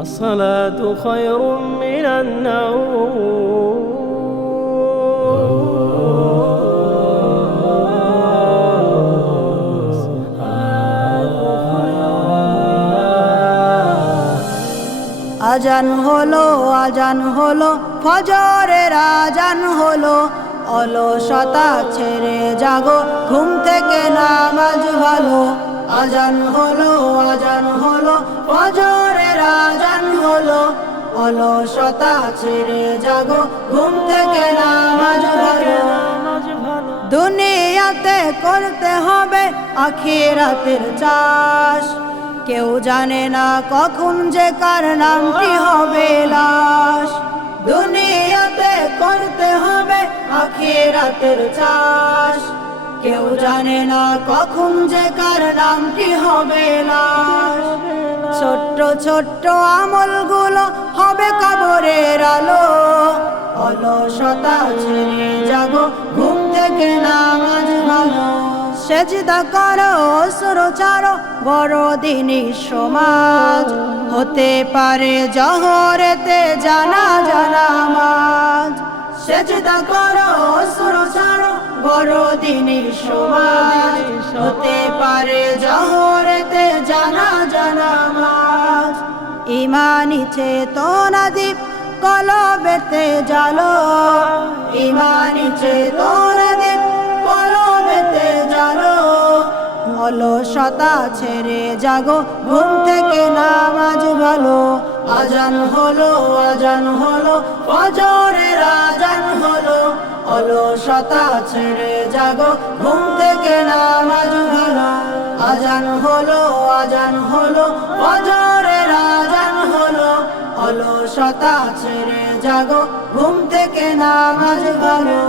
الصلاة خير من النوم. আজান হলো, আজান হলো, ফজরের আজান হলো, অলসতা ছেড়ে জাগো, ঘুম থেকে নামাজ ভালো। আজান হলো, আজান হলো, ফজরের আজান হলো, অলসতা ছেড়ে জাগো, ঘুম থেকে নামাজ ভালো। দুনিয়াতে করতে হবে আখিরাতের চাষ, কেউ জানে না কখন যে কার নামটি হবে লাশ। দুনিয়াতে করতে হবে আখিরাতের চাষ, কেউ জানে না কখন যে কার নামটি হবে লাশ। ছোট্ট ছোট্ট আমলগুলো হবে কবরের আলো, অলসতা ছেড়ে জাগো, ঘুম থেকে নামাজ ভালো। সেজদা করো, অশ্র ছাড়ো, বড়দিনই সমাজ হতে পারে জহরেতে জানাজা নামাজ। সেজদা করো, অশ্র ছাড়ো, বড়দিনই সমাজ হতে পারে জহরেতে জানাজা নামাজ। ইমানি চেতনা দীপ কলবেতে জ্বালো, ইমানি চেতনা দীপ কলবেতে জ্বালো, অলসতা ছেড়ে জাগো, ঘুম থেকে নামাজ ভালো। আজান হলো, আজান হলো, ফজরের আজান হলো, অলসতা ছেড়ে জাগো, ঘুম থেকে নামাজ ভালো। আজান হলো, আজান হলো, ফজরের আজান হলো, অলসতা ছেড়ে জাগো, ঘুম থেকে নামাজ ভালো।